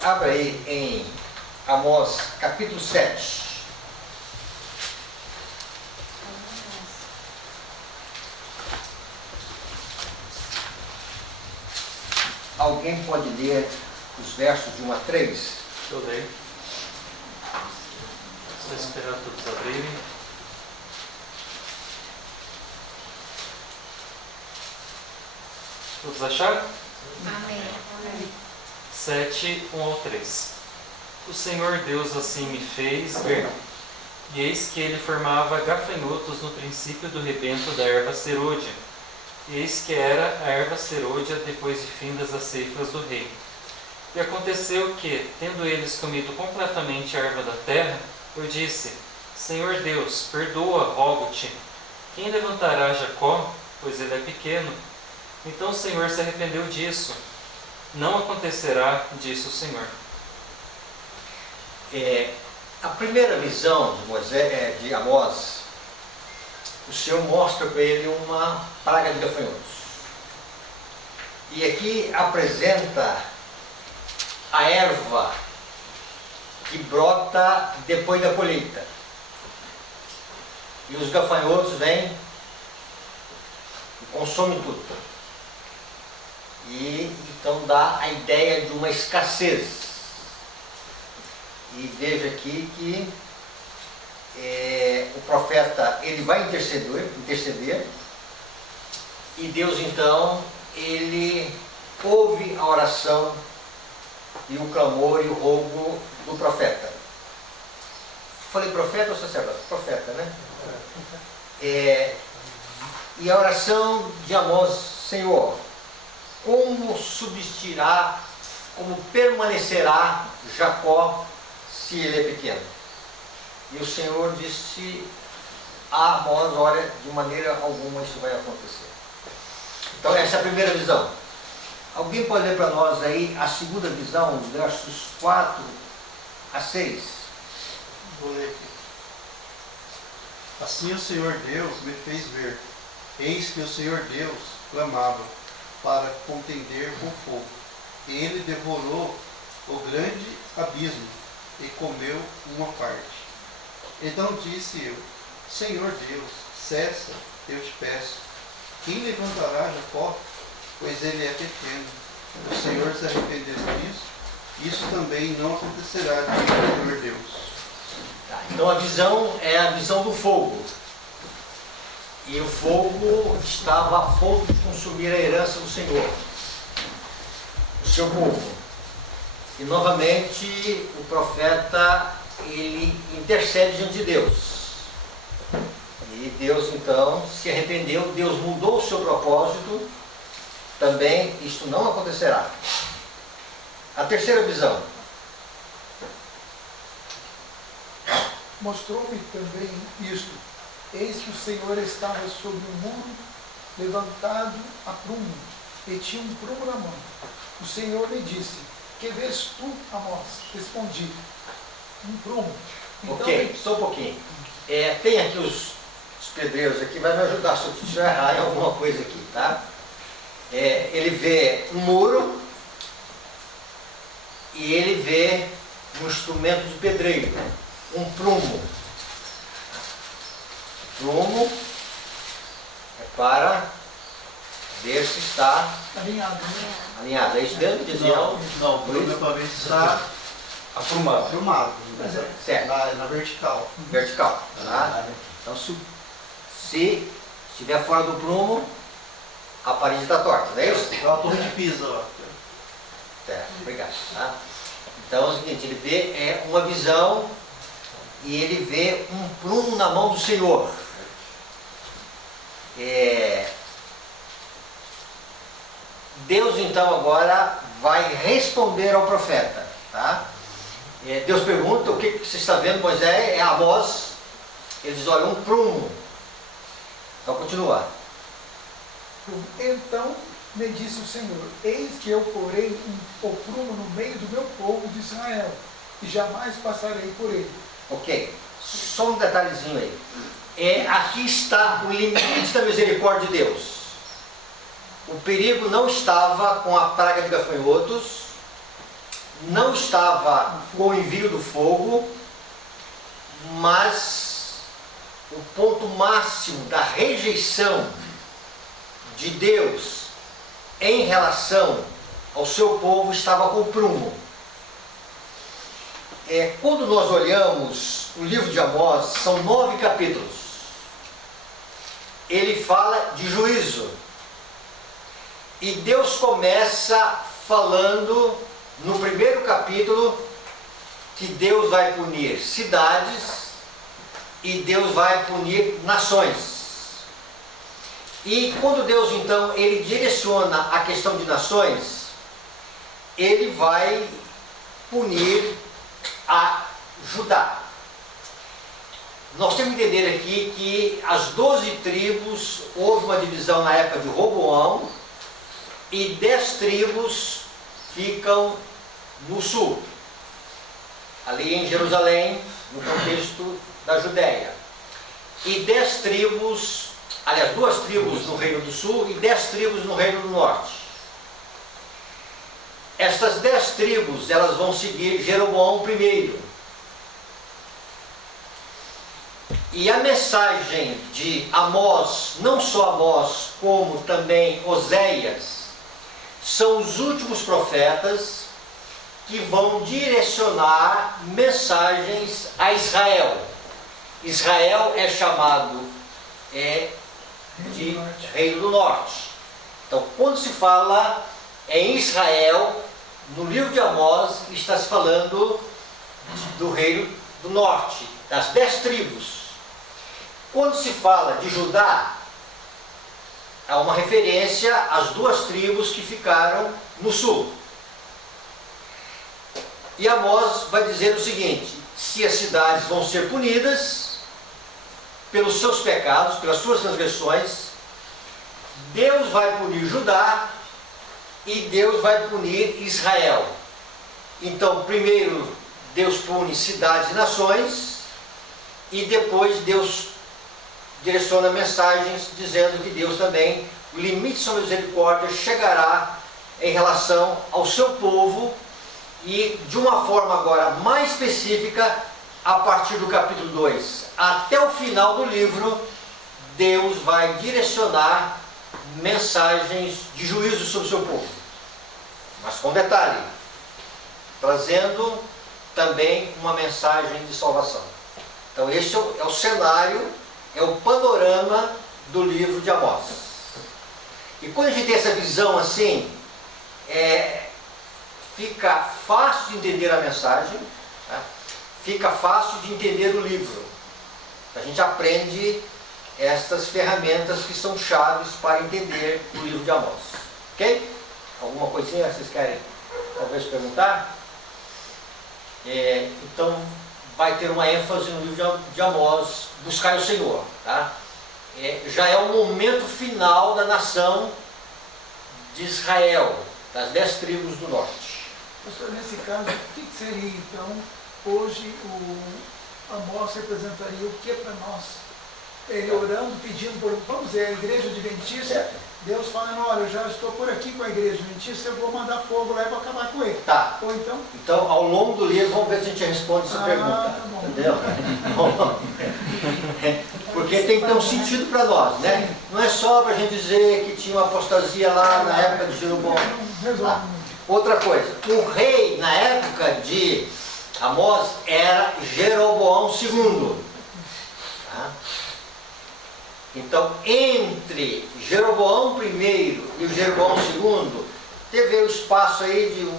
Abra aí em Amós capítulo 7. Alguém pode ler os versos de 1 a 3? Eu leio. Só esperar todos abrirem. Todos acharam? Amém. 7, 1 ao 3. O Senhor Deus assim me fez ver, e eis que ele formava gafanhotos no princípio do rebento da erva serôdia, e eis que era a erva serôdia depois de findas as ceifas do rei. E aconteceu que, tendo eles comido completamente a erva da terra, eu disse: Senhor Deus, perdoa, rogo-te. Quem levantará Jacó, pois ele é pequeno? Então o Senhor se arrependeu disso. Não acontecerá, disse o Senhor. A primeira visão de Amós, o Senhor mostra para ele uma praga de gafanhotos. E aqui apresenta a erva que brota depois da colheita. E os gafanhotos vêm e consomem tudo. E então dá a ideia de uma escassez. E veja aqui que o profeta ele vai interceder, e Deus então ele ouve a oração e o clamor e o rogo do profeta. Falei profeta ou sacerdote? Profeta, né? E a oração de Amós: Senhor, como subsistirá, como permanecerá Jacó se ele é pequeno? E o Senhor disse a Amós: olha, de maneira alguma isso vai acontecer. Então essa é a primeira visão. Alguém pode ler para nós aí a segunda visão, versos 4 a 6? Vou ler aqui. Assim o Senhor Deus me fez ver. Eis que o Senhor Deus clamava para contender com o fogo. E ele devorou o grande abismo e comeu uma parte. Então disse eu: Senhor Deus, cessa, eu te peço. Quem levantará Jacó? Pois ele é pequeno. O Senhor se arrependeu disso. Isso também não acontecerá, diz o Senhor Deus. Então a visão é a visão do fogo. E o fogo estava a ponto de consumir a herança do Senhor, o seu povo. E novamente o profeta ele intercede diante de Deus. E Deus então se arrependeu, Deus mudou o seu propósito. Também isto não acontecerá. A terceira visão. Mostrou-me também isto: eis que o Senhor estava sobre um muro levantado a prumo, e tinha um prumo na mão. O Senhor me disse: que vês tu, Amós? Respondi: um prumo. Então, Ok, só um pouquinho. Tem aqui os pedreiros aqui, vai me ajudar se eu errar em alguma coisa aqui, tá? Ele vê um muro e ele vê um instrumento de pedreiro, um prumo. Prumo é para ver se está alinhado. alinhado. É isso mesmo? Dizia Não, o prumo é para ver se está aprumado. aprumado, Certo. na vertical. Vertical. Tá? Então, se estiver fora do prumo, a parede está torta, não é isso? É uma torre de Pisa, ó. Certo, obrigado. Tá? Então é o seguinte, ele vê uma visão e ele vê um prumo na mão do Senhor. Deus então agora vai responder ao profeta. Tá? Deus pergunta: o que você está vendo, Moisés? Amós. Ele diz: olha, um prumo. Então continua. Então me disse o Senhor: eis que eu porei o prumo no meio do meu povo de Israel, e jamais passarei por ele. Ok, só um detalhezinho aí. Aqui está o limite da misericórdia de Deus. o perigo não estava com a praga de gafanhotos, não estava com o envio do fogo, mas o ponto máximo da rejeição de Deus em relação ao seu povo estava com o prumo. Quando nós olhamos o livro de Amós, são 9 capítulos. Ele fala de juízo. E Deus começa falando no primeiro capítulo que Deus vai punir cidades e Deus vai punir nações. E quando Deus então ele direciona a questão de nações, ele vai punir a Judá. Nós temos que entender aqui que as 12 tribos, houve uma divisão na época de Roboão, e 10 tribos ficam no sul, ali em Jerusalém, no contexto da Judéia. E 10 tribos, aliás, 2 tribos no Reino do Sul e 10 tribos no Reino do Norte. Estas 10 tribos, elas vão seguir Jeroboão I. E a mensagem de Amós, não só Amós, como também Oséias, são os últimos profetas que vão direcionar mensagens a Israel. Israel é chamado de Reino do Norte. Então, quando se fala em Israel, no livro de Amós, está se falando do Reino do Norte, das 10 tribos. Quando se fala de Judá, há uma referência às 2 tribos que ficaram no sul. E Amós vai dizer o seguinte: se as cidades vão ser punidas pelos seus pecados, pelas suas transgressões, Deus vai punir Judá e Deus vai punir Israel. Então, primeiro Deus pune cidades e nações, e depois Deus direciona mensagens dizendo que Deus também, o limite de sua misericórdia chegará em relação ao seu povo, e de uma forma agora mais específica, a partir do capítulo 2 até o final do livro, Deus vai direcionar mensagens de juízo sobre o seu povo, mas com detalhe, trazendo também uma mensagem de salvação. Então esse é o cenário, é o panorama do livro de Amós. E quando a gente tem essa visão assim, fica fácil de entender a mensagem, né? Fica fácil de entender o livro. A gente aprende estas ferramentas que são chaves para entender o livro de Amós. Ok? Alguma coisinha vocês querem talvez perguntar? Então vai ter uma ênfase no livro de Amós, buscar o Senhor. Tá? Já é o momento final da nação de Israel, das 10 tribos do norte. Pastor, nesse caso, o que seria então, hoje o Amós representaria o que para nós? Ele orando, pedindo por, vamos dizer, a igreja adventista, Deus falando: olha, eu já estou por aqui com a igreja adventista, eu vou mandar fogo lá para acabar com ele. Tá. Ou então? Então, ao longo do livro, vamos ver se a gente responde essa pergunta. Tá bom. Entendeu? Porque tem que ter um sentido para nós, né? Não é só para a gente dizer que tinha uma apostasia lá na época de Jeroboão. Resolve. Outra coisa, o rei na época de Amós era Jeroboão II. Tá? Então, entre Jeroboão I e o Jeroboão II, teve um espaço aí de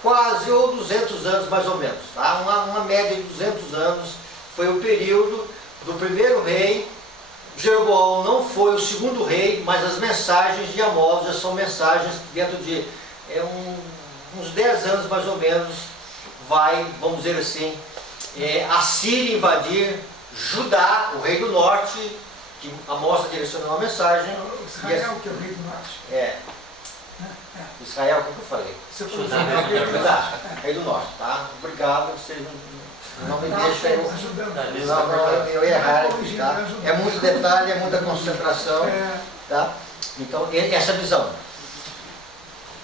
quase ou 200 anos mais ou menos. Tá? Uma média de 200 anos foi o período do primeiro rei. Jeroboão não foi o segundo rei, mas as mensagens de Amós já são mensagens dentro de uns 10 anos mais ou menos, vai, vamos dizer assim, a Síria invadir Judá, o rei do norte, que Amós está direcionando uma mensagem. Israel, que é o rei do norte. Israel, como eu falei? Você falou Judá, Judá, rei do norte, tá? Obrigado, vocês não me deixam eu errar aqui, tá? É muito detalhe, é muita concentração, tá? Então, essa visão.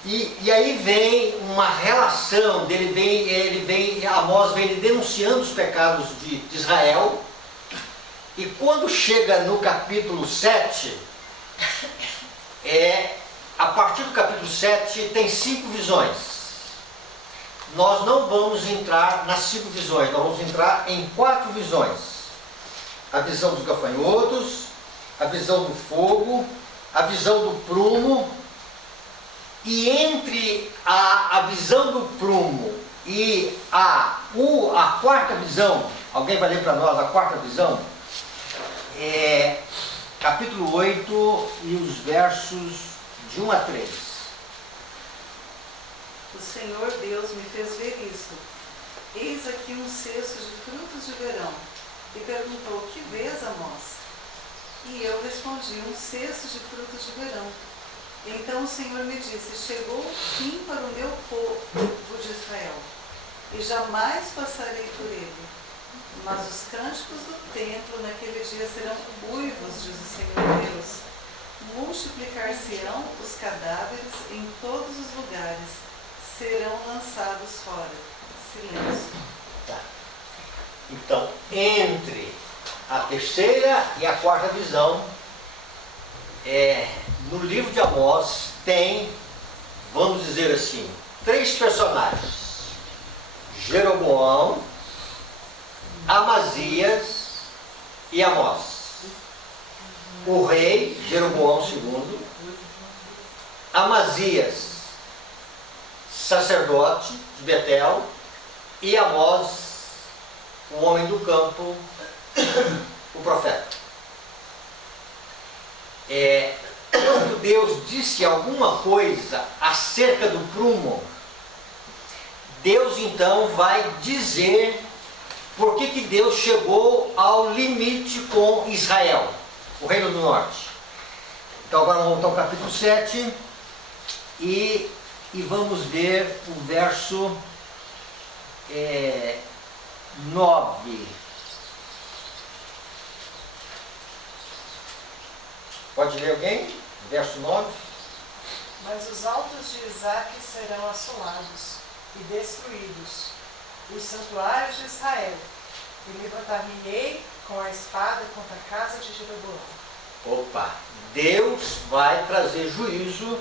E aí vem uma relação dele, Amós vem denunciando os pecados de Israel, e quando chega no capítulo 7, a partir do capítulo 7 tem 5 visões. Nós não vamos entrar nas 5 visões, nós vamos entrar em 4 visões. A visão dos gafanhotos, a visão do fogo, a visão do prumo, e entre a visão do prumo e a 4ª visão, alguém vai ler para nós a 4ª visão? Capítulo 8 e os versos de 1 a 3. O Senhor Deus me fez ver isto. Eis aqui um cesto de frutos de verão. E perguntou: que vês, Amós? E eu respondi: um cesto de frutos de verão. Então o Senhor me disse: chegou o fim para o meu povo de Israel, e jamais passarei por ele. Mas os cânticos do templo naquele dia serão uivos, diz o Senhor Deus. Multiplicar-se-ão os cadáveres em todos os lugares, serão lançados fora. Silêncio. Tá. Então, entre a 3ª e a 4ª visão, no livro de Amós tem, vamos dizer assim, 3 personagens: Jeroboão, Amazias e Amós. O rei Jeroboão II, Amazias, sacerdote de Betel, e Amós, o homem do campo, o profeta. Quando Deus disse alguma coisa acerca do prumo, Deus então vai dizer por que Deus chegou ao limite com Israel, o reino do norte. Então agora vamos voltar ao capítulo 7 e vamos ver o verso 9. Pode ler alguém? Verso 9. Mas os altos de Isaque serão assolados e destruídos, os santuários de Israel, e levantar-me-ei com a espada contra a casa de Jeroboão. Opa! Deus vai trazer juízo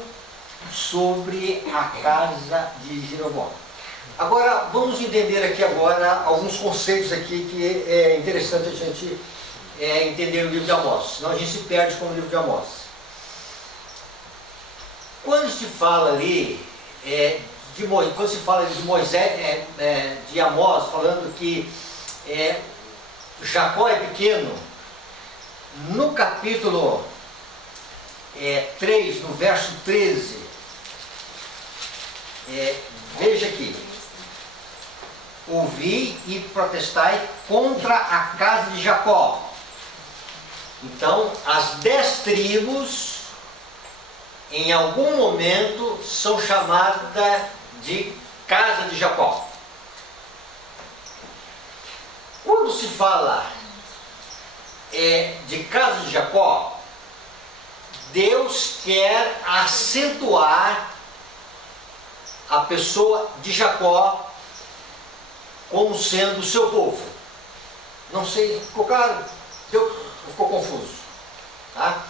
sobre a casa de Jeroboão. Agora, vamos entender aqui agora alguns conceitos aqui que é interessante a gente entender no livro de Amós, senão a gente se perde com o livro de Amós. Quando se fala ali quando se fala de Moisés, de Amós, falando que Jacó é pequeno, no capítulo 3, no verso 13, veja aqui: ouvi e protestai contra a casa de Jacó. Então, as 10 tribos, em algum momento, são chamadas de casa de Jacó. Quando se fala de casa de Jacó, Deus quer acentuar a pessoa de Jacó como sendo o seu povo. Não sei, ficou claro? Ficou confuso? Tá?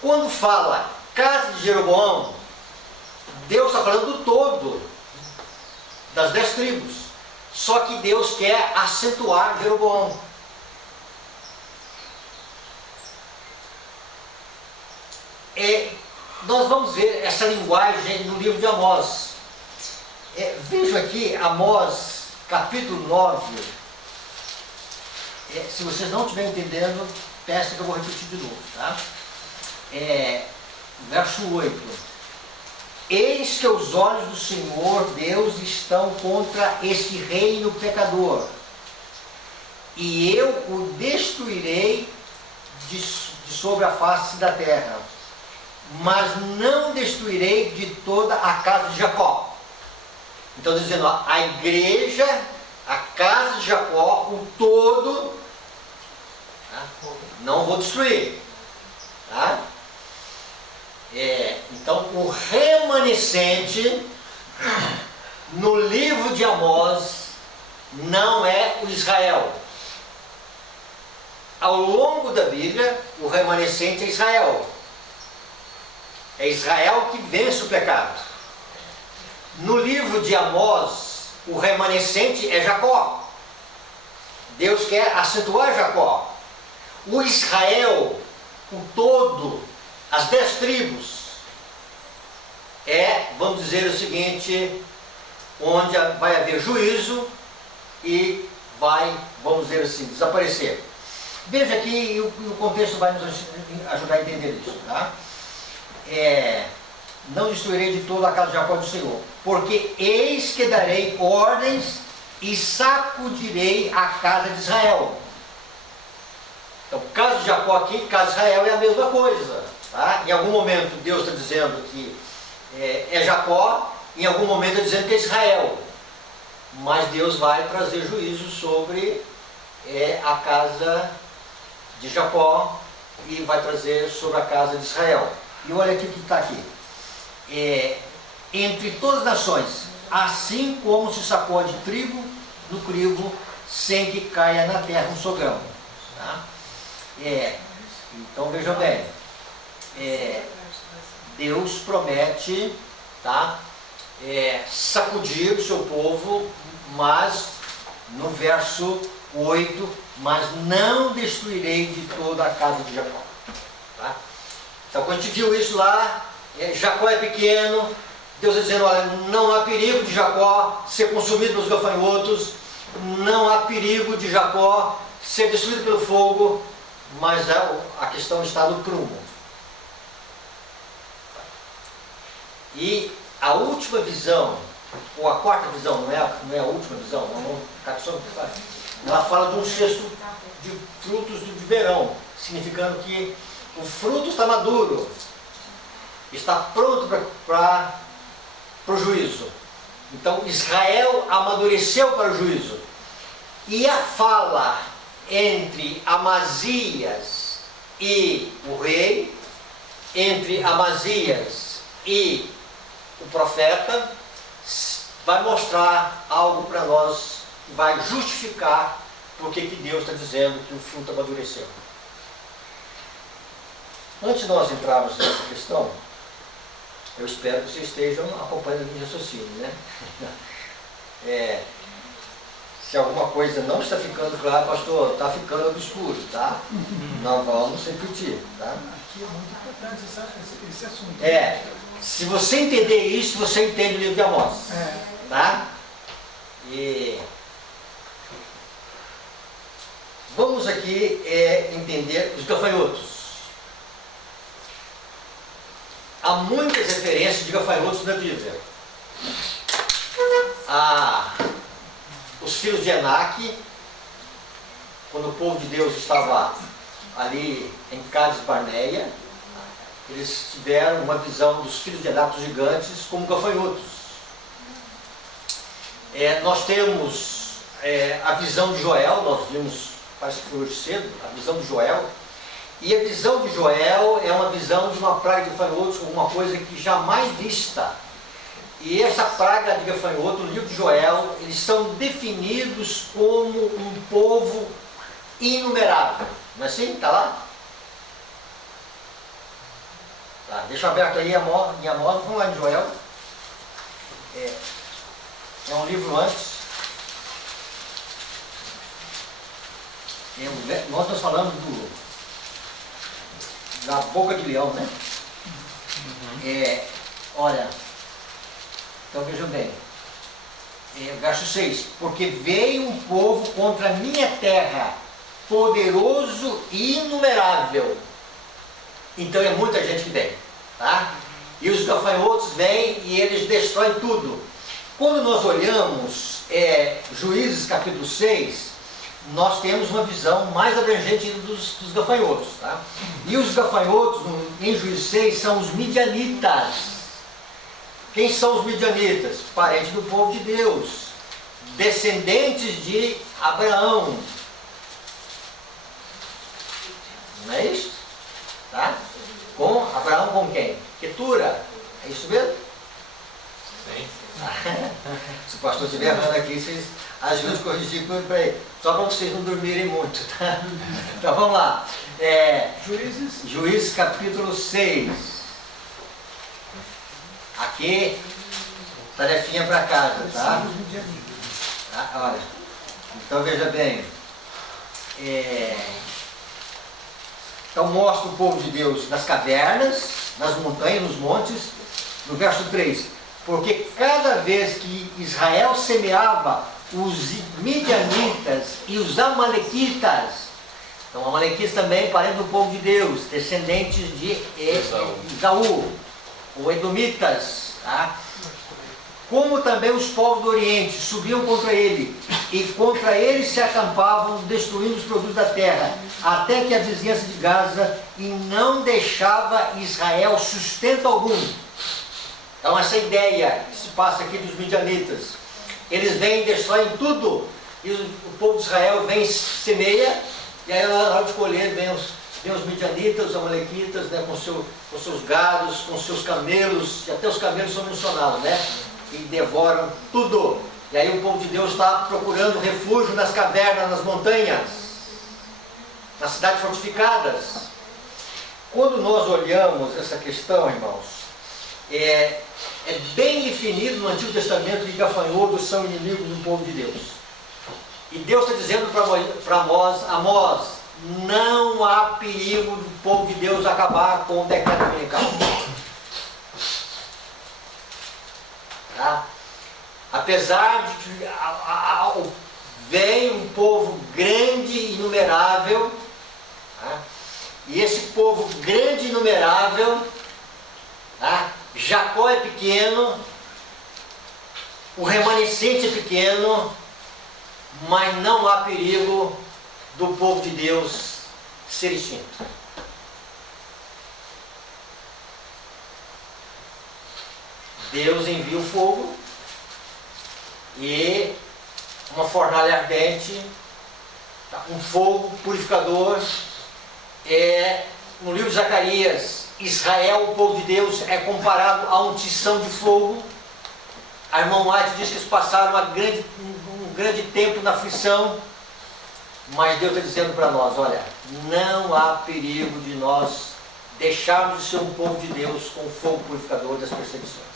Quando fala casa de Jeroboão, Deus está falando do todo, das 10 tribos. Só que Deus quer acentuar Jeroboão. Nós vamos ver essa linguagem no livro de Amós. Veja aqui Amós, capítulo 9. Se vocês não estiverem entendendo, peço que eu vou repetir de novo. Tá? Verso 8. Eis que os olhos do Senhor Deus estão contra este reino pecador, e eu o destruirei de sobre a face da terra, mas não destruirei de toda a casa de Jacó. Então dizendo, a igreja, a casa de Jacó, o todo, não vou destruir. Tá? Então, o remanescente no livro de Amós não é o Israel. Ao longo da Bíblia, o remanescente é Israel. É Israel que vence o pecado. No livro de Amós, o remanescente é Jacó. Deus quer acentuar Jacó. O Israel, o todo, as 10 tribos, vamos dizer o seguinte, onde vai haver juízo e vai, vamos dizer assim, desaparecer. Veja aqui, e o contexto vai nos ajudar a entender isso, tá? Não destruirei de todo a casa de Jacó do Senhor, porque eis que darei ordens e sacudirei a casa de Israel. Então, o caso de Jacó aqui e o caso de Israel é a mesma coisa, tá? Em algum momento Deus está dizendo que é Jacó, em algum momento está dizendo que é Israel, mas Deus vai trazer juízo sobre a casa de Jacó e vai trazer sobre a casa de Israel. E olha aqui o que está aqui. Entre todas as nações, assim como se sacode trigo do crivo, sem que caia na terra um sogrão. Tá? Então veja bem, Deus promete, tá? Sacudir o seu povo, mas no verso 8, mas não destruirei de toda a casa de Jacó. Tá? Então quando a gente viu isso lá, Jacó é pequeno, Deus está dizendo, olha, não há perigo de Jacó ser consumido pelos gafanhotos, não há perigo de Jacó ser destruído pelo fogo, mas a questão está no prumo. E a última visão, ou a quarta visão, não é a última visão, ela fala de um cesto de frutos de verão, significando que o fruto está maduro, está pronto para o juízo. Então Israel amadureceu para o juízo. E a fala entre Amazias e o rei, entre Amazias e o profeta, vai mostrar algo para nós, vai justificar porque que Deus está dizendo que o fruto amadureceu. Antes de nós entrarmos nessa questão, eu espero que vocês estejam acompanhando o raciocínio, né? Se alguma coisa não está ficando clara, pastor, está ficando obscuro, tá? Nós vamos repetir, tá? Aqui é muito importante esse assunto. Se você entender isso, você entende o livro de Amós, tá? E vamos aqui entender os gafanhotos. Há muitas referências de gafanhotos na Bíblia. Os filhos de Enaque, quando o povo de Deus estava ali em Cades Barneia, eles tiveram uma visão dos filhos de Enaque, os gigantes, como gafanhotos. Nós temos a visão de Joel, nós vimos, parece que foi hoje cedo, a visão de Joel. E a visão de Joel é uma visão de uma praga de gafanhotos, como uma coisa que jamais vista. E essa praga de gafanhoto, no livro de Joel, eles são definidos como um povo inumerável. Não é assim? Está lá? Tá, deixa aberto aí em Amós, vamos lá em Joel. É um livro antes. Nós estamos falando da boca de leão, né? Olha, então vejam bem, verso 6, porque veio um povo contra a minha terra, poderoso e inumerável. Então é muita gente que vem, tá? E os gafanhotos vêm e eles destroem tudo. Quando nós olhamos Juízes capítulo 6, nós temos uma visão mais abrangente dos gafanhotos, tá? E os gafanhotos, em Juízes 6, são os midianitas. Quem são os midianitas? Parentes do povo de Deus, descendentes de Abraão. Não é isso? Tá? Com Abraão com quem? Ketura. É isso mesmo? Sim. Se o pastor estiver errando aqui, vocês ajudam a corrigir para ele. Só para vocês não dormirem muito, tá? Então vamos lá. Juízes capítulo 6. Aqui, tarefinha para casa, tá? Olha, então veja bem. Então mostra o povo de Deus nas cavernas, nas montanhas, nos montes. No verso 3. Porque cada vez que Israel semeava, os midianitas e os amalequitas, então amalequitas também parentes do povo de Deus, descendentes de Esaú, ou edomitas, tá? Como também os povos do Oriente subiam contra ele, e contra ele se acampavam, destruindo os produtos da terra, até que a vizinhança de Gaza, e não deixava Israel sustento algum. Então essa ideia que se passa aqui dos midianitas, eles vêm, destroem tudo, e o povo de Israel vem, semeia, e aí na hora de colher vem os midianitas, os amalequitas, né, com seus gados, com seus camelos, e até os camelos são mencionados, né, e devoram tudo. E aí o povo de Deus está procurando refúgio nas cavernas, nas montanhas, nas cidades fortificadas. Quando nós olhamos essa questão, irmãos, é bem definido no Antigo Testamento que gafanhotos são inimigos do povo de Deus. E Deus está dizendo para Amós, não há perigo do povo de Deus acabar com o decreto dominical. Tá? Apesar de que vem um povo grande e inumerável, tá? E esse povo grande e inumerável, tá? Jacó é pequeno, o remanescente é pequeno, mas não há perigo do povo de Deus ser extinto. Deus envia o fogo e uma fornalha ardente, um fogo purificador. No livro de Zacarias, Israel, o povo de Deus, é comparado a um tição de fogo. A irmã White diz que eles passaram um grande tempo na aflição, mas Deus está dizendo para nós, olha, não há perigo de nós deixarmos de ser um povo de Deus com o fogo purificador das perseguições.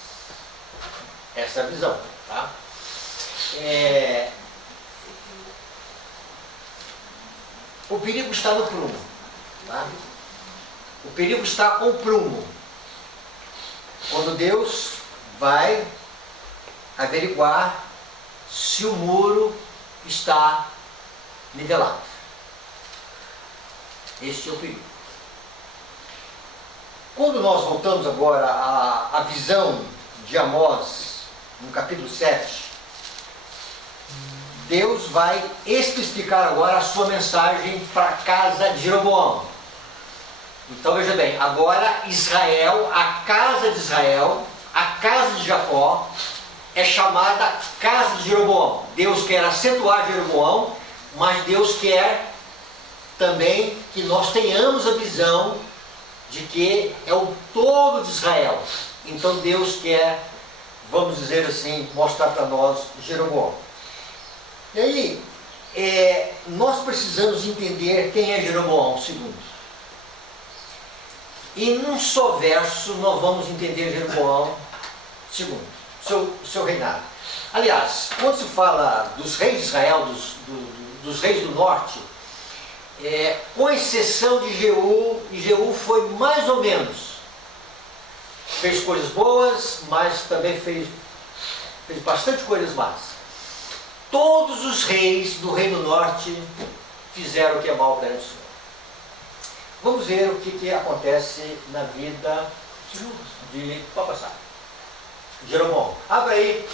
Essa é a visão, tá? O perigo está no prumo, tá? O perigo está com o prumo. Quando Deus vai averiguar se o muro está nivelado. Este é o perigo. Quando nós voltamos agora à visão de Amós, no capítulo 7, Deus vai especificar agora a sua mensagem para a casa de Jeroboão. Então veja bem, agora Israel, a casa de Israel, a casa de Jacó, é chamada casa de Jeroboão. Deus quer acentuar Jeroboão, mas Deus quer também que nós tenhamos a visão de que é o todo de Israel. Então Deus quer, vamos dizer assim, mostrar para nós Jeroboão. E aí, nós precisamos entender quem é Jeroboão II. E num só verso nós vamos entender Jeroboão II, seu reinado. Aliás, quando se fala dos reis de Israel, dos reis do norte, com exceção de Jeú, e Jeú foi mais ou menos, fez coisas boas, mas também fez bastante coisas más. Todos os reis do reino norte fizeram o que é mal perante o Senhor. Vamos ver o que acontece na vida de... Pode passar. Jeroboão. Abre aí,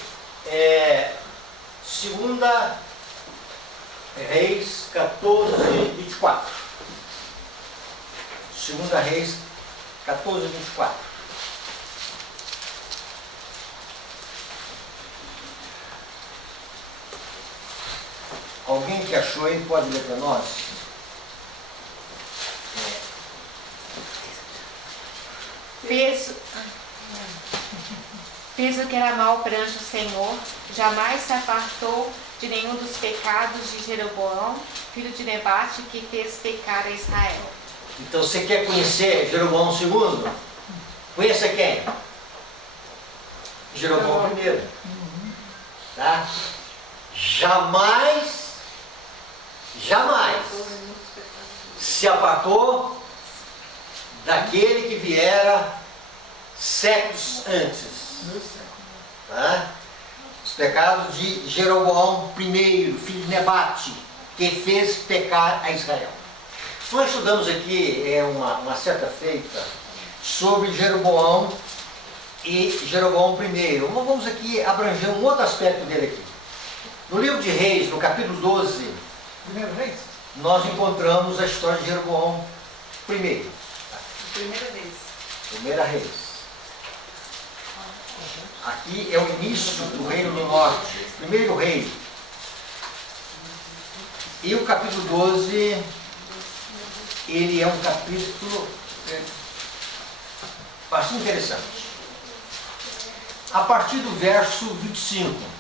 2 Reis 14, 24. 2 Reis 14, 24. Alguém que achou aí pode ler para nós? Fez Fez o que era mal perante o Senhor, jamais se apartou de nenhum dos pecados de Jeroboão, filho de Nebate, que fez pecar a Israel. Então você quer conhecer Jeroboão II? Conheça quem? Jeroboão I. Tá? Jamais se apartou daquele que viera séculos antes. Tá? Os pecados de Jeroboão I, filho de Nebate, que fez pecar a Israel. Nós estudamos aqui uma certa feita sobre Jeroboão e Jeroboão I. Vamos aqui abranger um outro aspecto dele aqui. No livro de Reis, no capítulo 12, Primeiro Reis? nós encontramos a história de Jeroboão I. Primeira Reis. Aqui é o início do Reino do Norte, primeiro rei. E o capítulo 12, ele é um capítulo bastante interessante. A partir do verso 25.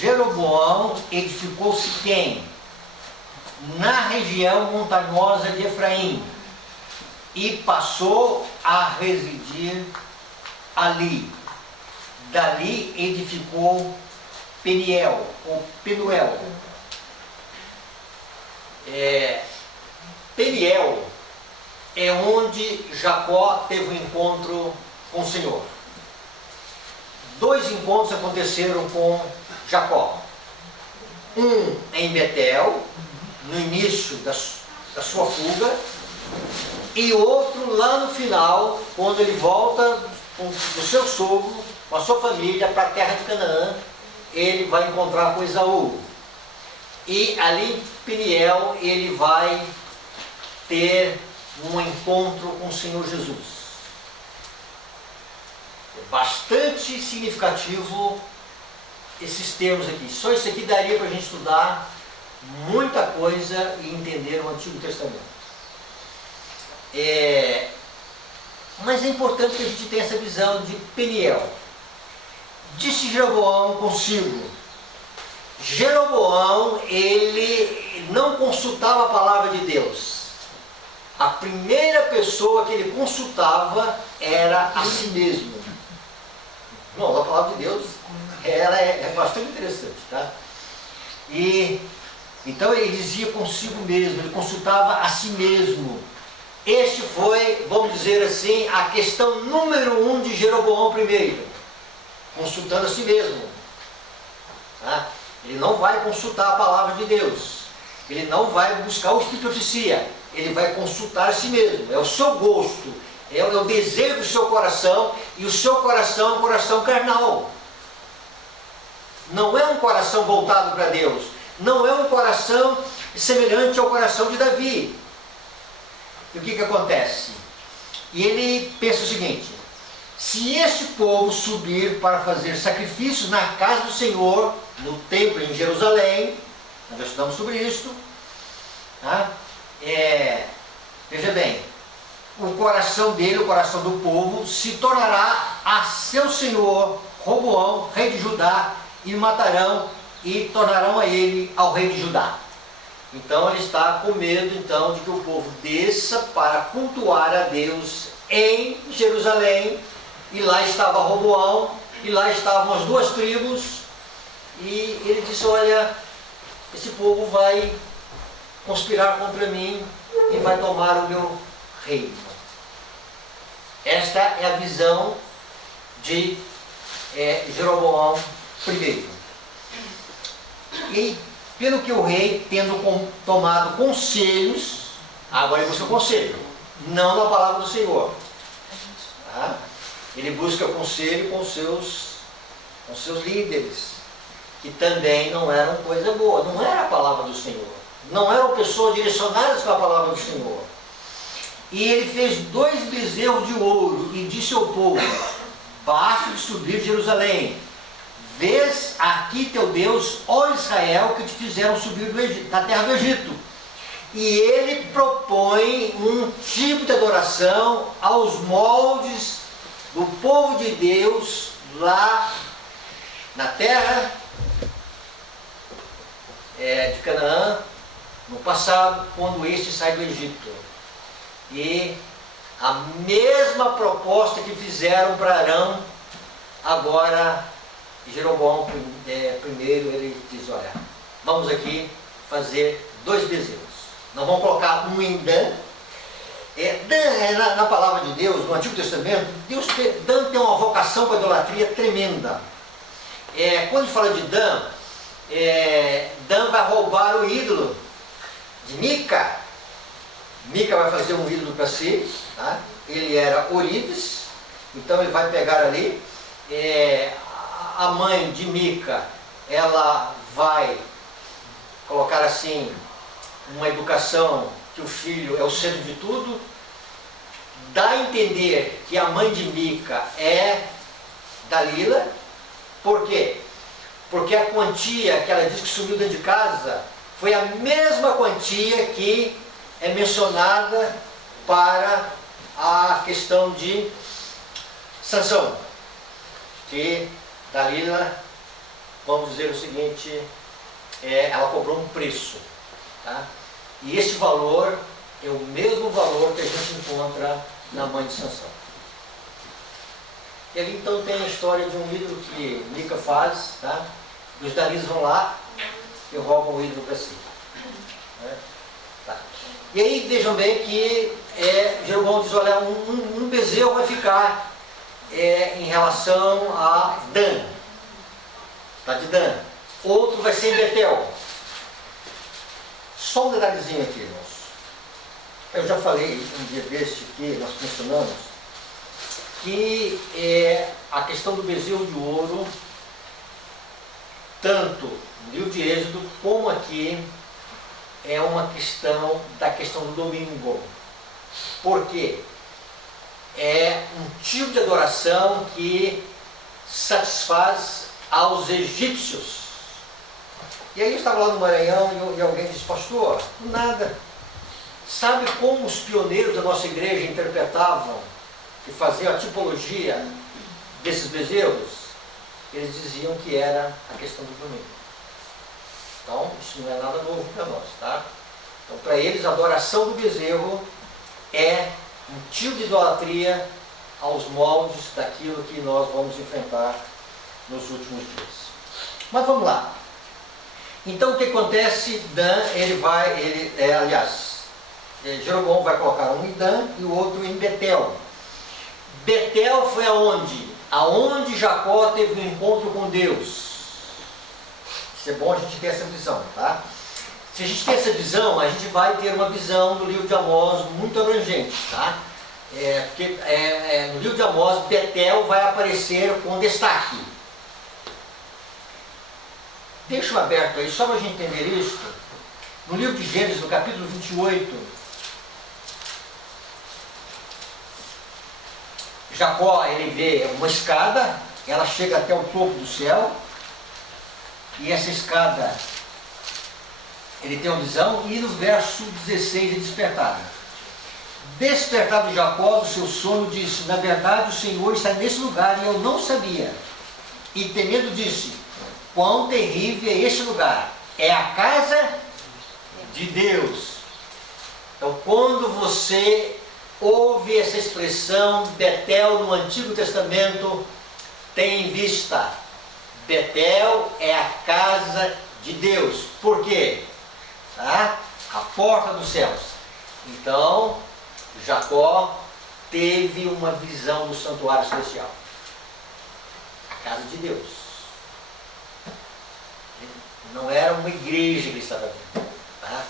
Jeroboão edificou Siquém, na região montanhosa de Efraim, e passou a residir ali. Dali edificou Peniel, ou Penuel. Peniel é onde Jacó teve um encontro com o Senhor. 2 encontros aconteceram com Jacó. Um em Betel, no início da sua fuga, e outro lá no final, quando ele volta do seu sogro, com a sua família, para a terra de Canaã, ele vai encontrar com Esaú. E ali em Peniel ele vai ter um encontro com o Senhor Jesus. É bastante significativo esses termos aqui. Só isso aqui daria para a gente estudar muita coisa e entender o Antigo Testamento. Mas é importante que a gente tenha essa visão de Peniel. Disse Jeroboão consigo. Jeroboão, ele não consultava a palavra de Deus. A primeira pessoa que ele consultava era a si mesmo. Não, a palavra de Deus, ela é bastante interessante, tá? E então ele dizia consigo mesmo, ele consultava a si mesmo. Este foi, vamos dizer assim, a questão número 1 de Jeroboão I, consultando a si mesmo. Tá? Ele não vai consultar a palavra de Deus, ele não vai buscar o Espírito de profecia, ele vai consultar a si mesmo. É o seu gosto, é o desejo do seu coração, e o seu coração é um coração carnal. Não é um coração voltado para Deus, não é um coração semelhante ao coração de Davi. E o que acontece? E ele pensa o seguinte: se este povo subir para fazer sacrifícios na casa do Senhor, no templo em Jerusalém, nós já estudamos sobre isso, tá? Veja bem, o coração dele, o coração do povo, se tornará a seu senhor Roboão, rei de Judá, e matarão e tornarão a ele ao rei de Judá. Então ele está com medo então de que o povo desça para cultuar a Deus em Jerusalém, e lá estava Roboão, e lá estavam as 2 tribos, e ele disse: olha, esse povo vai conspirar contra mim e vai tomar o meu reino. Esta é a visão de Jeroboão I. E pelo que o rei, tendo tomado conselhos, agora ele busca conselho, não na palavra do Senhor. Tá? Ele busca conselho com seus líderes, que também não eram coisa boa, não era a palavra do Senhor, não eram pessoas direcionadas para a palavra do Senhor. E ele fez 2 bezerros de ouro e disse ao povo: basta de subir de Jerusalém, vês aqui teu Deus, ó Israel, que te fizeram subir da terra do Egito. E ele propõe um tipo de adoração aos moldes do povo de Deus lá na terra de Canaã, no passado, quando este sai do Egito. E a mesma proposta que fizeram para Arão, agora Jeroboão primeiro ele diz, olha, vamos aqui fazer 2 bezerros. Nós vamos colocar um em Dan. Dan, na palavra de Deus, no Antigo Testamento, Dan tem uma vocação para a idolatria tremenda. Quando a gente fala de Dan, Dan vai roubar o ídolo de Mica. Mica vai fazer um ídolo para si, tá? Ele era Orives, então ele vai pegar ali. A mãe de Mica, ela vai colocar assim, uma educação que o filho é o centro de tudo. Dá a entender que a mãe de Mica é Dalila. Por quê? Porque a quantia que ela diz que sumiu dentro de casa foi a mesma quantia que é mencionada para a questão de Sansão. Que Dalila, vamos dizer o seguinte, ela cobrou um preço. Tá? E esse valor é o mesmo valor que a gente encontra na mãe de Sansão. E ali então tem a história de um ídolo que Mica faz, tá? E os danitas vão lá e roubam o ídolo para si. Né? Tá. E aí vejam bem que Jeroboão diz, olha, um bezerro vai ficar em relação a Dan, tá, de Dan. Outro vai ser em Betel. Só um detalhezinho aqui, irmãos. Eu já falei um dia deste que nós mencionamos que a questão do bezerro de ouro, tanto no livro de Êxodo como aqui, é uma questão da questão do domingo. Por quê? É um tipo de adoração que satisfaz aos egípcios. E aí eu estava lá no Maranhão e alguém disse, pastor, nada. Sabe como os pioneiros da nossa igreja interpretavam e faziam a tipologia desses bezerros? Eles diziam que era a questão do domingo. Então, isso não é nada novo para nós, tá? Então, para eles, a adoração do bezerro é um tipo de idolatria aos moldes daquilo que nós vamos enfrentar nos últimos dias. Mas vamos lá. Então, o que acontece? Dan, Jeroboão vai colocar um em Dan e o outro em Betel. Betel foi aonde? Aonde Jacó teve um encontro com Deus. Isso é bom a gente ter essa visão, tá? Se a gente tem essa visão, a gente vai ter uma visão do livro de Amós muito abrangente, tá? Porque no livro de Amós, Betel vai aparecer com destaque. Deixa eu aberto aí, só para a gente entender isso. No livro de Gênesis, no capítulo 28, Jacó, ele vê uma escada, ela chega até o topo do céu, e essa escada, ele tem uma visão, e no verso 16 é despertado. Despertado Jacó do seu sono, disse, na verdade o Senhor está nesse lugar e eu não sabia. E temendo disse, quão terrível é este lugar, é a casa de Deus. Então quando você ouve essa expressão Betel no Antigo Testamento, tem em vista, Betel é a casa de Deus. Por quê? Tá? A porta dos céus. Então, Jacó teve uma visão do santuário especial. A casa de Deus. Não era uma igreja que ele estava vendo. Tá?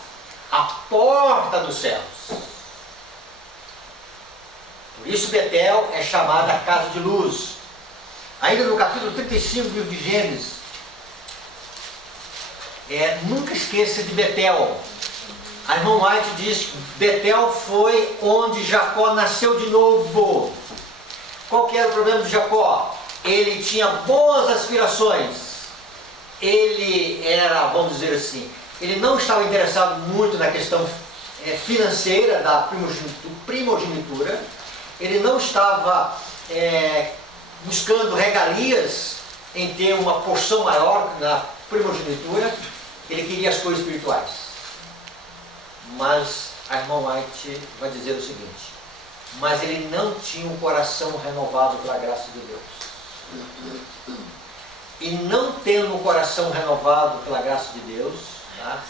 A porta dos céus. Por isso Betel é chamada a casa de luz. Ainda no capítulo 35 do livro de Gênesis, nunca esqueça de Betel. A irmã White diz que Betel foi onde Jacó nasceu de novo. Qual que era o problema de Jacó? Ele tinha boas aspirações. Ele era, vamos dizer assim, ele não estava interessado muito na questão financeira da primogenitura, ele não estava buscando regalias em ter uma porção maior na primogenitura, ele queria as coisas espirituais. Mas a irmã White vai dizer o seguinte: mas ele não tinha um coração renovado pela graça de Deus. E não tendo um coração renovado pela graça de Deus, tá,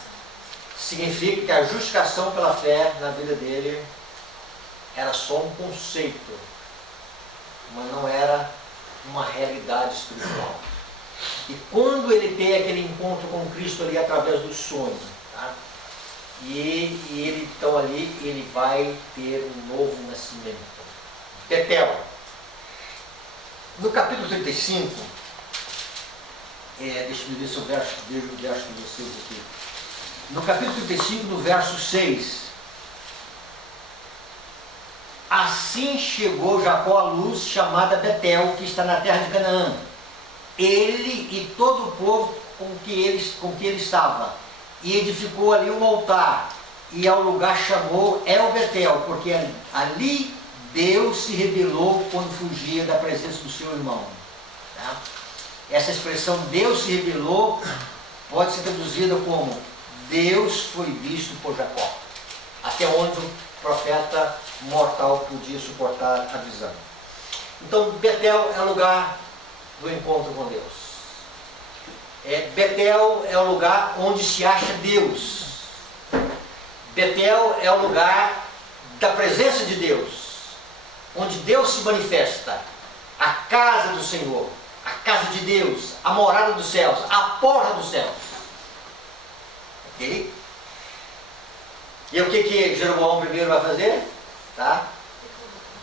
significa que a justificação pela fé na vida dele era só um conceito, mas não era uma realidade espiritual. E quando ele tem aquele encontro com Cristo ali através do sonho, tá, e ele então ali, ele vai ter um novo nascimento. Betel. No capítulo 35, deixa eu ver se eu vejo o verso com vocês aqui. No capítulo 35, no verso 6, assim chegou Jacó à luz chamada Betel, que está na terra de Canaã, ele e todo o povo com que ele estava, e edificou ali um altar, e ao lugar chamou El Betel, porque ali Deus se revelou quando fugia da presença do seu irmão. Tá? Essa expressão Deus se revelou pode ser traduzida como Deus foi visto por Jacó, até onde o profeta mortal podia suportar a visão. Então Betel é o lugar do encontro com Deus. Betel é o lugar onde se acha Deus. Betel é o lugar da presença de Deus, onde Deus se manifesta, a casa do Senhor, a casa de Deus, a morada dos céus, a porta dos céus. Ok? E o que Jeroboão primeiro vai fazer? Tá?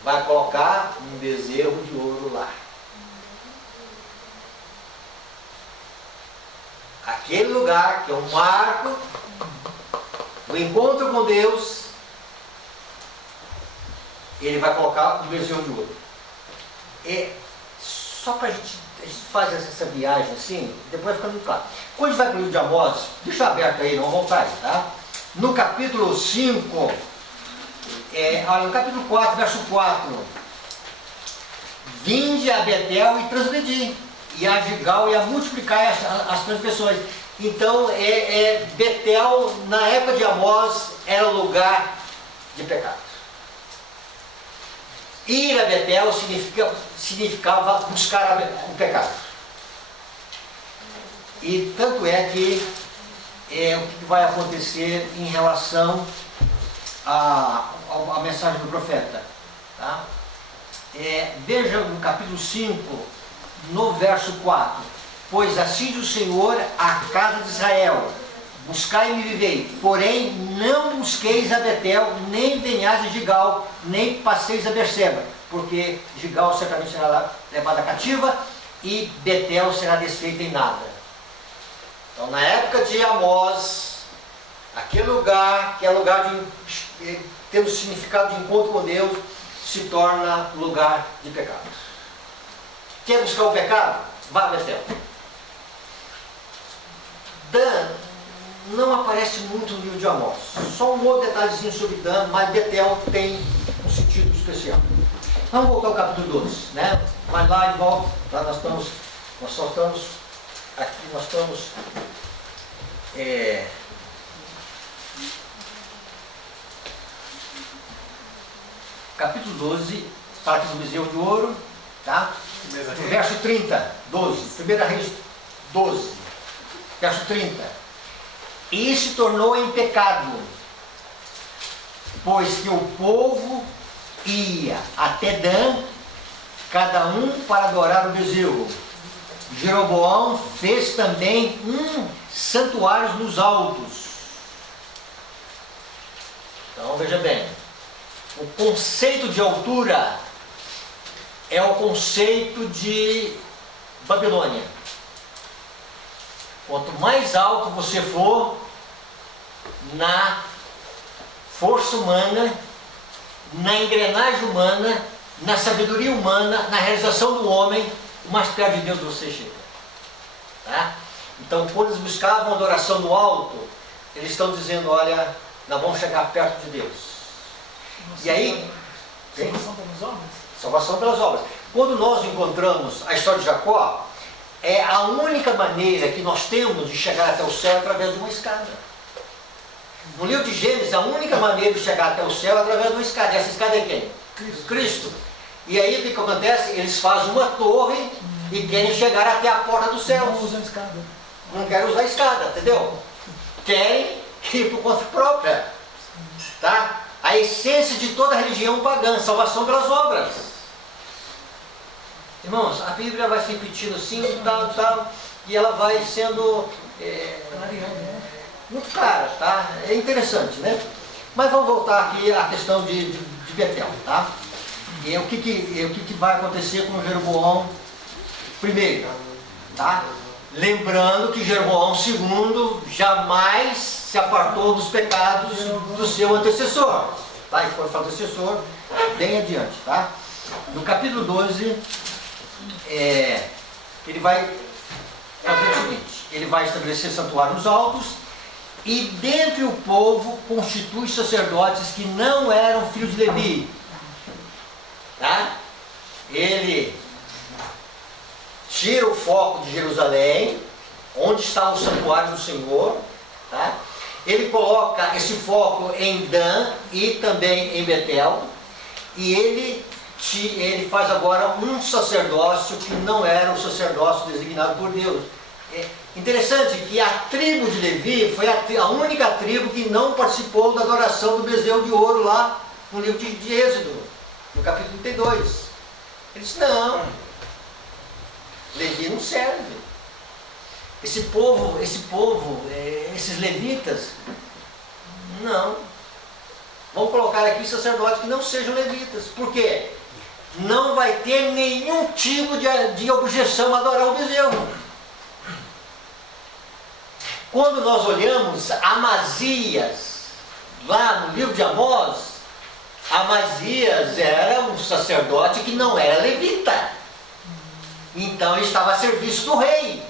Vai colocar um bezerro de ouro lá. Aquele lugar que é um marco do encontro com Deus, ele vai colocar um bezerro de ouro. Só para a gente fazer essa viagem assim, depois vai ficando claro. Quando a gente vai para o livro de Amós, deixa aberto aí, não vamos voltar aí, tá? No capítulo 5, olha, no capítulo 4, verso 4, vinde a Betel e transgredi, e a Gigal e a multiplicar as transgressões. Então, Betel, na época de Amós, era o lugar de pecado. Ir a Betel significava buscar o pecado. E tanto é que o que vai acontecer em relação à mensagem do profeta. Tá? Veja no capítulo 5, no verso 4. Pois assim diz o Senhor à casa de Israel: buscai e me vivei, porém não busqueis a Betel, nem venhais a Gigal, nem passeis a Berseba, porque Gigal certamente será levada cativa e Betel será desfeita em nada. Então, na época de Amós, aquele lugar, que é lugar de tendo significado de encontro com Deus, se torna lugar de pecado. Quer buscar o pecado? Vá a Betel. Dan não aparece muito no livro de Amós. Só um outro detalhezinho sobre Dan, mas Betel tem um sentido especial. Vamos voltar ao capítulo 12, né? Vai lá e volta. Lá nós só estamos aqui, nós estamos capítulo 12, parte do bezerro de ouro, tá? Verso 30, 12, 1 Reis 12, verso 30. E se tornou em pecado, pois que o povo ia até Dan, cada um para adorar o bezerro. Jeroboão fez também santuários nos altos. Então veja bem, o conceito de altura é o conceito de Babilônia. Quanto mais alto você for na força humana, na engrenagem humana, na sabedoria humana, na realização do homem, o mais perto de Deus você chega. Tá? Então, quando eles buscavam adoração no alto, eles estão dizendo: olha, nós vamos chegar perto de Deus. E aí, Salvação pelas obras? salvação pelas obras. Quando nós encontramos a história de Jacó, é a única maneira que nós temos de chegar até o céu através de uma escada. No livro de Gênesis, a única maneira de chegar até o céu é através de uma escada. E essa escada é quem? Cristo. E aí o que acontece? Eles fazem uma torre e querem chegar até a porta do céu. Não usam escada. Não querem usar a escada, entendeu? Querem ir por conta própria. Tá? A essência de toda religião pagã, salvação pelas obras. Irmãos, a Bíblia vai se repetindo assim, tal, e ela vai sendo muito clara, tá? É interessante, né? Mas vamos voltar aqui à questão de Betel, tá? E o que vai acontecer com Jeroboão primeiro, tá? Lembrando que Jeroboão II jamais se apartou dos pecados do seu antecessor, tá? E quando fala antecessor, bem adiante, tá? No capítulo 12, ele vai fazer o seguinte: ele vai estabelecer santuário nos altos e dentre o povo constitui sacerdotes que não eram filhos de Levi, tá? Ele tira o foco de Jerusalém, onde está o santuário do Senhor, tá? Ele coloca esse foco em Dan e também em Betel, e ele faz agora um sacerdócio que não era o sacerdócio designado por Deus. É interessante que a tribo de Levi foi a única tribo que não participou da adoração do bezerro de ouro lá no livro de Êxodo, no capítulo 32. Ele disse: não, Levi não serve. Esse povo, esses levitas, não. Vamos colocar aqui sacerdotes que não sejam levitas. Por quê? Não vai ter nenhum tipo de objeção a adorar o bezerro. Quando nós olhamos Amazias, lá no livro de Amós, Amazias era um sacerdote que não era levita. Então ele estava a serviço do rei.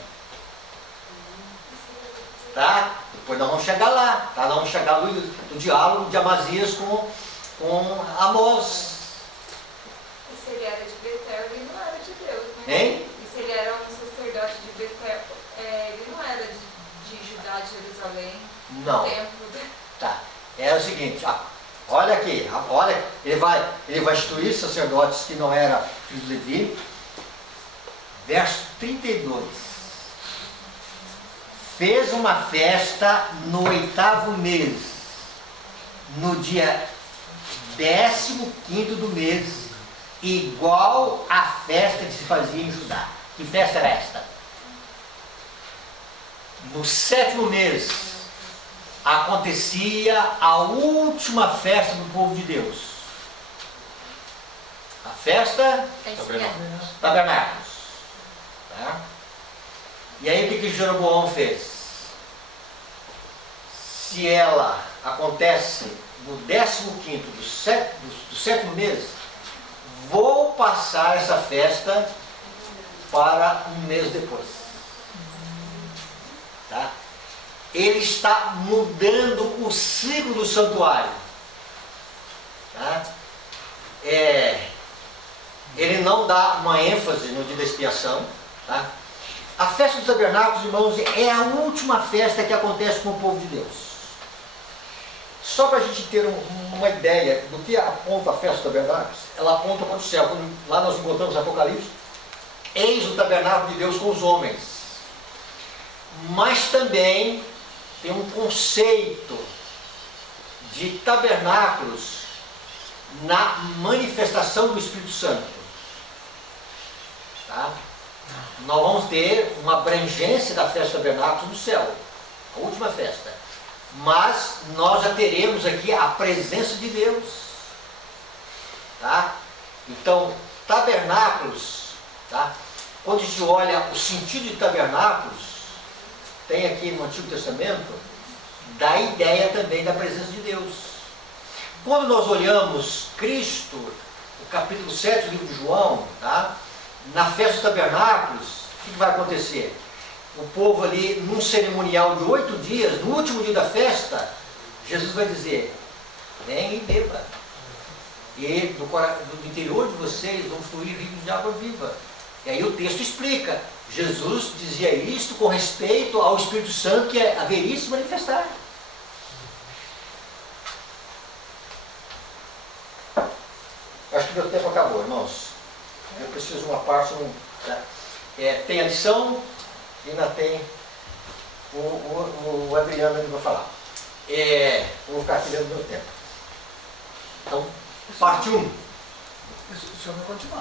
Tá? Depois nós vamos chegar lá. Tá? Nós vamos chegar no diálogo de Amazias com Amós. E se ele era de Betel, ele não era de Deus, né? Hein? E se ele era um sacerdote de Betel, ele não era de Judá, de Jerusalém, Não. do templo. Tá. É o seguinte, olha aqui, olha, ele vai instituir sacerdotes que não eram filhos de Levi. Verso 32. Fez uma festa no 8º mês, no dia 15º do mês, igual à festa que se fazia em Judá. Que festa era esta? No 7º mês acontecia a última festa do povo de Deus. A festa Tabernáculos. Tá? E aí o que Jeroboão fez? Se ela acontece no 15º do 7º mês, vou passar essa festa para um mês depois. Tá? Ele está mudando o ciclo do santuário. Tá? Ele não dá uma ênfase no dia da expiação. Tá? A festa dos tabernáculos, irmãos, é a última festa que acontece com o povo de Deus. Só para a gente ter uma ideia do que aponta a festa dos tabernáculos, ela aponta para o céu. Quando lá nós encontramos Apocalipse, eis o tabernáculo de Deus com os homens. Mas também tem um conceito de tabernáculos na manifestação do Espírito Santo. Tá? Nós vamos ter uma abrangência da festa dos tabernáculos no céu, a última festa. Mas nós já teremos aqui a presença de Deus. Tá? Então, tabernáculos, tá? Quando a gente olha o sentido de tabernáculos, tem aqui no Antigo Testamento, dá ideia também da presença de Deus. Quando nós olhamos Cristo, o capítulo 7 do livro de João, tá? Na festa dos tabernáculos, o que vai acontecer? O povo ali, num cerimonial de 8 dias, no último dia da festa, Jesus vai dizer, vem e beba. E do interior de vocês vão fluir rios de água viva. E aí o texto explica. Jesus dizia isso com respeito ao Espírito Santo que haveria se manifestar. Acho que meu tempo acabou, irmãos. Eu preciso de uma parte. Tem a lição e ainda tem o Adriano ainda vai falar. Vou ficar aqui dentro do meu tempo. Então, parte 1. O senhor vai continuar.